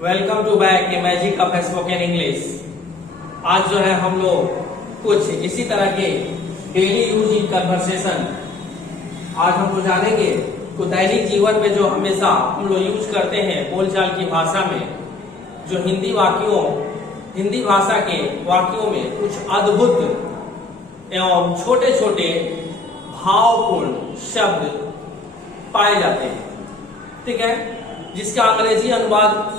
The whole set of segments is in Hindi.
Welcome to back a magic of spoken English. आज जो है हम लोग कुछ इसी तरह के डेली यूज इन कन्वर्सेशन आज हम लोग जानेंगे। तो दैनिक जीवन में जो हमेशा हम लोग यूज करते हैं बोलचाल की भाषा में, जो हिंदी भाषा के वाक्यों में कुछ अद्भुत एवं छोटे छोटे भावपूर्ण शब्द पाए जाते हैं, ठीक है, जिसका अंग्रेजी अनुवाद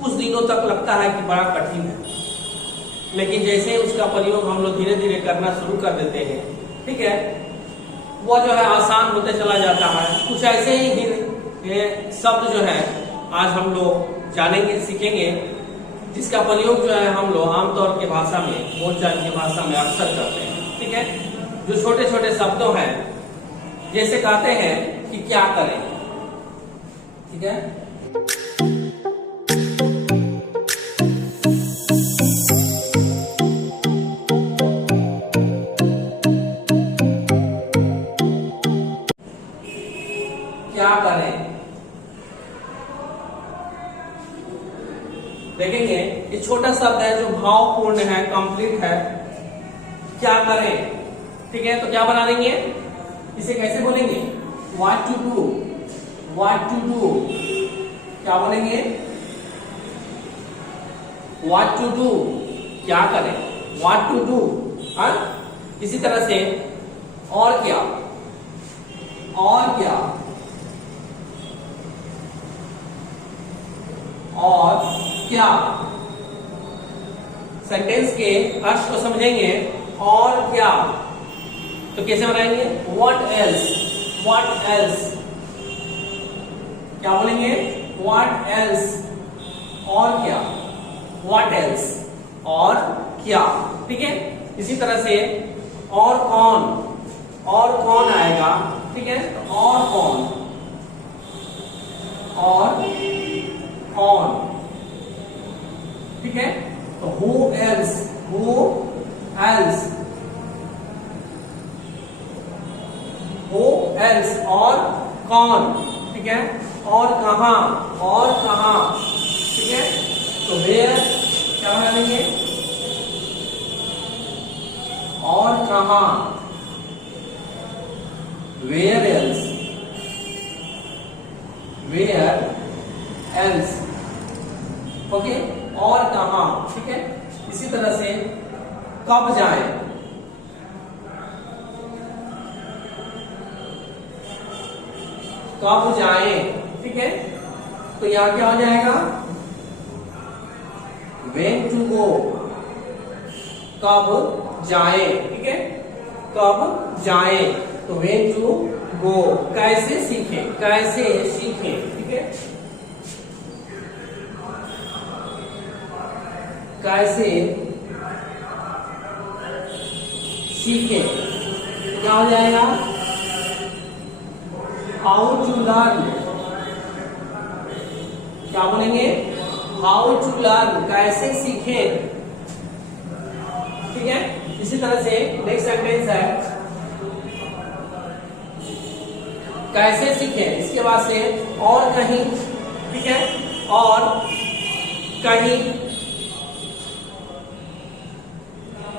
कुछ दिनों तक लगता है कि बड़ा कठिन है, लेकिन जैसे उसका प्रयोग हम लोग धीरे धीरे करना शुरू कर देते हैं, ठीक है, वह जो है आसान होते चला जाता है। कुछ ऐसे ही शब्द जो है आज हम लोग जानेंगे, सीखेंगे, जिसका प्रयोग जो है हम लोग आमतौर की भाषा में, बोलचाल की भाषा में अक्सर करते हैं, ठीक है। जो छोटे छोटे शब्दों हैं, जैसे कहते हैं कि क्या करें, ठीक है। क्या करें, देखेंगे ये छोटा शब्द है जो भावपूर्ण है, कंप्लीट है। क्या करें, ठीक है, तो क्या बना देंगे, इसे कैसे बोलेंगे, what to do, what to do, क्या बोलेंगे, व्हाट टू डू, क्या करें, व्हाट टू डू। इसी तरह से और क्या, और क्या, और क्या। सेंटेंस के अर्थ को समझेंगे, और क्या, तो कैसे बनाएंगे, व्हाट एल्स, व्हाट एल्स, क्या बोलेंगे, व्हाट एल्स, और क्या, व्हाट एल्स, और क्या, ठीक है। इसी तरह से और कौन आएगा, ठीक है, और कौन, और कौन, ठीक है। तो who else, who else, who else, और कौन, ठीक है, और कहां, ठीक है। तो where क्या बना लेंगे, और कहां, where else, where else, okay, और कहां, ठीक है। इसी तरह से कब जाएं, कब जाएं, ठीक है। तो यहां क्या हो जाएगा, when to go, कब जाएं, ठीक है, कब जाएं। तो when to go, कैसे सीखें, ठीक है, कैसे सीखें, क्या हो जाएगा, हाउ टू लर्न, क्या बोलेंगे, हाउ टू लर्न, कैसे सीखें, ठीक है। इसी तरह से नेक्स्ट सेंटेंस है कैसे सीखें, इसके बाद से और कहीं, ठीक है, और कहीं,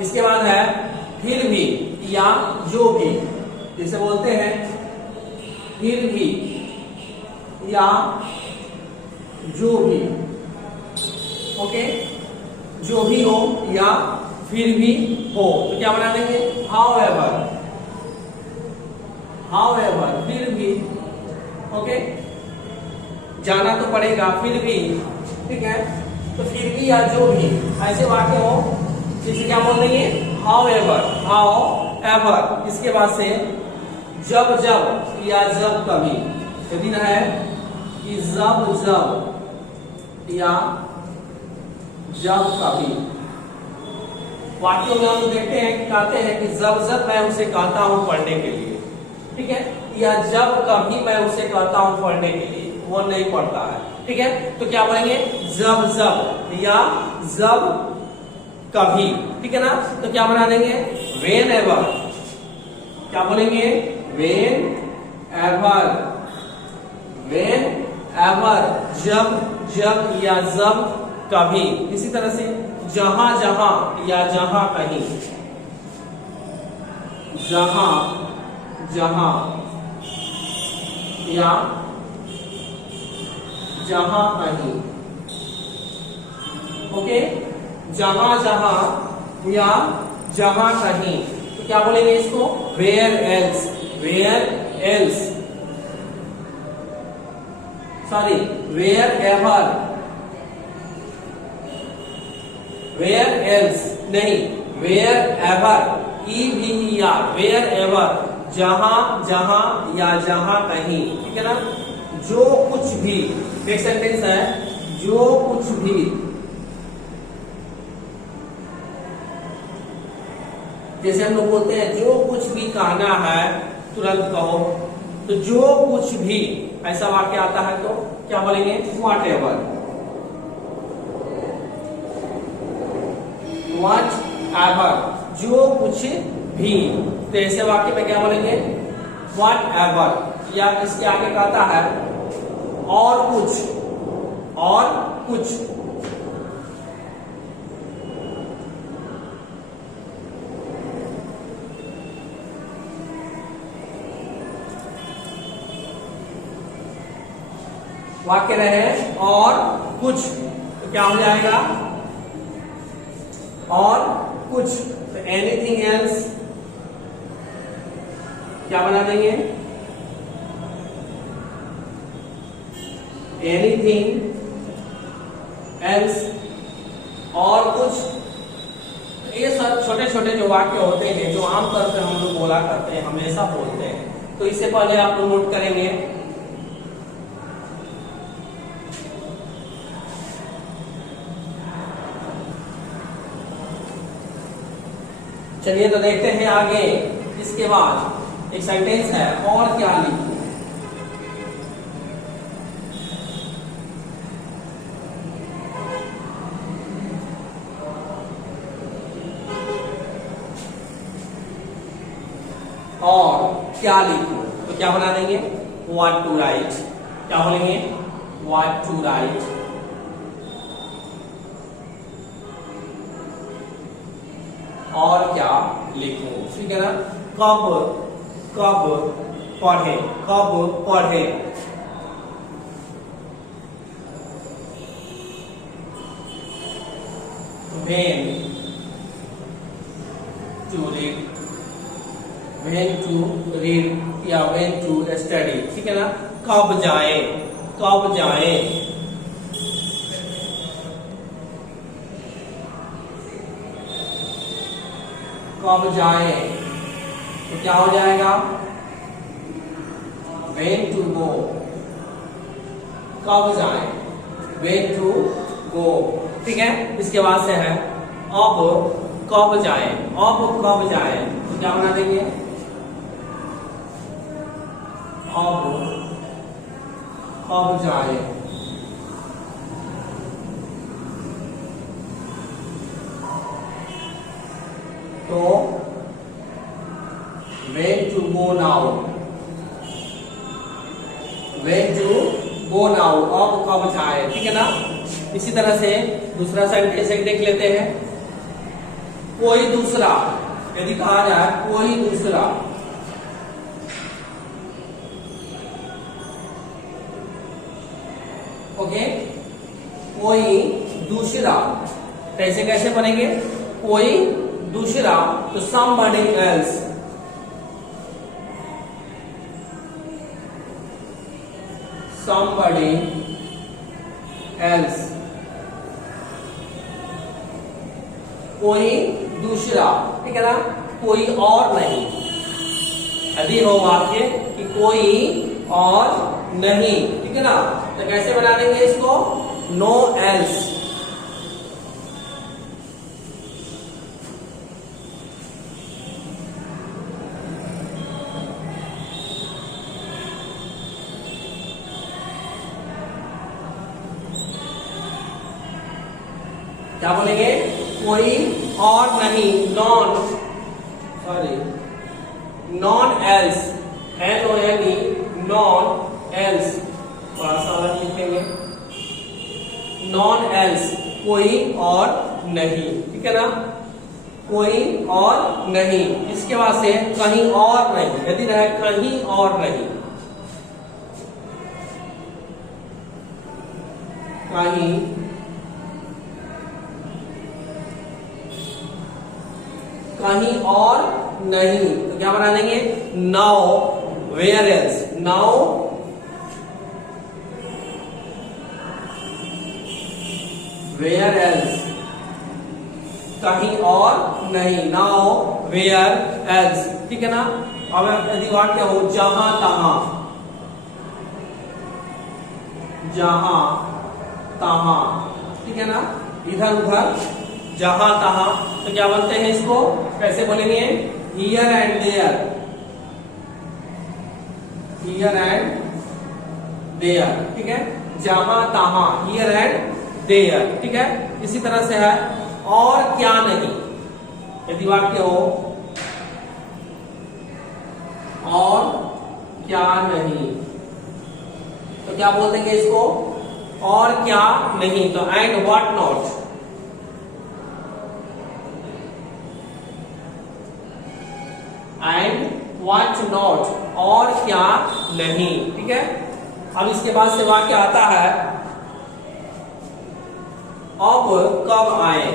इसके बाद है फिर भी या जो भी, जिसे बोलते हैं फिर भी या जो भी, ओके, जो भी हो या फिर भी हो, तो क्या बना देंगे, however, फिर भी, ओके, जाना तो पड़ेगा, फिर भी, ठीक है। तो फिर भी या जो भी ऐसे वाक्य हो, इसे क्या बोल देंगे, however, इसके बाद से जब या जब कभी, यदि ना है कि जब या जब कभी। वाक्यों में हम देखते हैं कि कहते हैं कि जब मैं उसे कहता हूं पढ़ने के लिए, ठीक है, या जब कभी मैं उसे कहता हूं पढ़ने के लिए, वो नहीं पढ़ता है, ठीक है। तो क्या बोलेंगे, जब या जब कभी, ठीक है ना। तो क्या बना देंगे, whenever, क्या बोलेंगे, whenever, जब जब या जब, कभी। इसी तरह से जहां जहां या जहां कहीं, जहां जहां या जहां कहीं। ओके, जहां जहां या जहां कहीं, तो क्या बोलेंगे इसको? Where else, where else, sorry wherever, where else नहीं, wherever, EVER, wherever, जहां जहां या जहां कहीं, ठीक है ना। जो कुछ भी, एक सेंटेंस है, जो कुछ भी, जैसे हम लोग बोलते हैं जो कुछ भी कहना है तुरंत कहो, तो जो कुछ भी ऐसा वाक्य आता है तो क्या बोलेंगे? वॉट एवर, वॉट एवर, जो कुछ भी। तो ऐसे वाक्य में क्या बोलेंगे? What ever. या इसके आगे कहता है और कुछ, और कुछ, वाक्य रहे और कुछ, तो क्या हो जाएगा? और कुछ। तो एनीथिंग एल्स क्या बना देंगे? एनीथिंग एल्स, और कुछ। ये सब छोटे छोटे जो वाक्य होते हैं जो आमतौर पर हम लोग बोला करते हैं, हमेशा बोलते हैं, तो इससे पहले आप लोग नोट करेंगे। चलिए तो देखते हैं आगे। इसके बाद एक सेंटेंस है, और क्या लिखूं? और क्या लिखूं? तो क्या बना देंगे? What to write. क्या बोलेंगे? What to write. और क्या लिखूं, ठीक है ना। कब, कब पढ़े, कब पढ़े। When to read, when to read या when to study, ठीक है ना। कब जाए, कब जाए। कब जाए, तो क्या हो जाएगा? When to go, कब जाए, when to go, ठीक है। इसके बाद से है अब कब जाए, अब कब जाए, तो क्या बना देंगे? अब कब जाए। तो when to go now, when to go now, अब कब जाए, ठीक है ना। इसी तरह से दूसरा सेंटेंस देख लेते हैं। कोई दूसरा, यदि कहा जाए कोई दूसरा, ओके, कोई दूसरा, तो ऐसे कैसे बनेंगे? कोई दूसरा, तो somebody else, somebody else, कोई दूसरा, ठीक है ना। कोई और नहीं, यदि हो वाक्य कि कोई और नहीं, ठीक है ना, तो कैसे बना देंगे इसको? No else. क्या बोलेंगे? कोई और नहीं, none, sorry none else, NONE, none else. थोड़ा सा अलग लिखेंगे, नॉन एल्स, कोई और नहीं, ठीक है ना, कोई और नहीं। इसके बाद से कहीं और नहीं, यदि रहे कहीं और नहीं, कहीं कहीं और नहीं, तो क्या बना देंगे, nowhere else, nowhere else, कहीं और नहीं, नाउ वेयर एल्स, ठीक है ना। अब यदि वाक्य हो जहां तहां, जहां तहां, ठीक है ना, इधर उधर, जहां तहां, तो क्या बोलते हैं इसको, कैसे बोलेंगे, here and there, here and there, ठीक है, जहां तहां, हियर एंड देयर, ठीक है। इसी तरह से है और क्या नहीं, यदि वाक्य हो और क्या नहीं, तो क्या बोल देंगे इसको, और क्या नहीं, तो and what not, and what not, और क्या नहीं, ठीक है। अब इसके बाद से वाक्य आता है अब कब आए,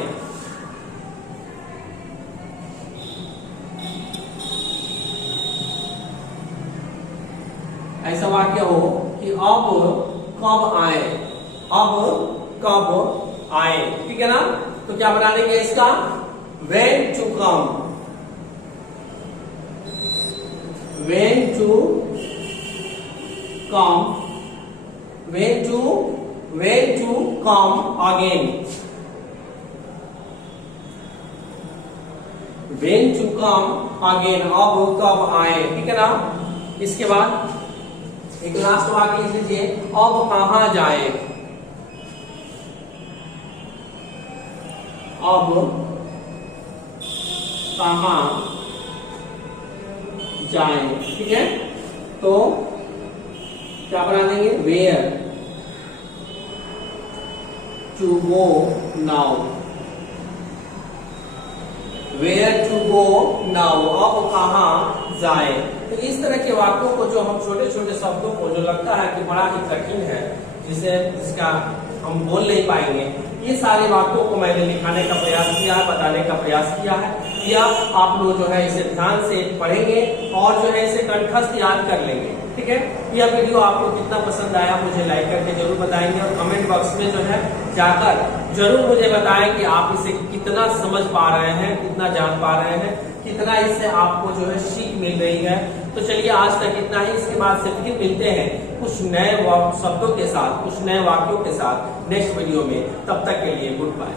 ऐसा वाक्य हो कि अब कब आए, अब कब आए, ठीक है ना। तो क्या बना देंगे इसका, when to come, when to come, when to come again, when to come again, अब कब आए, ठीक है ना। इसके बाद एक लास्ट वाक्य लिख लीजिए, अब कहां जाए, अब कहां जाए, ठीक है। तो क्या बना देंगे, where to go now, where to go now, अब कहां जाए। तो इस तरह के वाक्यों को, जो हम छोटे छोटे शब्दों को जो लगता है कि बड़ा ही कठिन है, जिसका हम बोल नहीं पाएंगे, ये सारे वाक्यों को मैंने लिखाने का प्रयास किया है, बताने का प्रयास किया है, या आप लोग जो है इसे ध्यान से पढ़ेंगे और जो है इसे कंठस्थ याद कर लेंगे, ठीक है। यह वीडियो आपको कितना पसंद आया मुझे लाइक करके जरूर बताएंगे, और कमेंट बॉक्स में जो है जाकर जरूर मुझे बताएं कि आप इसे कितना समझ पा रहे हैं, कितना जान पा रहे हैं, कितना इससे आपको जो है सीख मिल रही है। तो चलिए आज तक इतना ही, इसके बाद से फिर मिलते हैं कुछ नए शब्दों के साथ, कुछ नए वाक्यों के साथ नेक्स्ट वीडियो में। तब तक के लिए गुड बाय।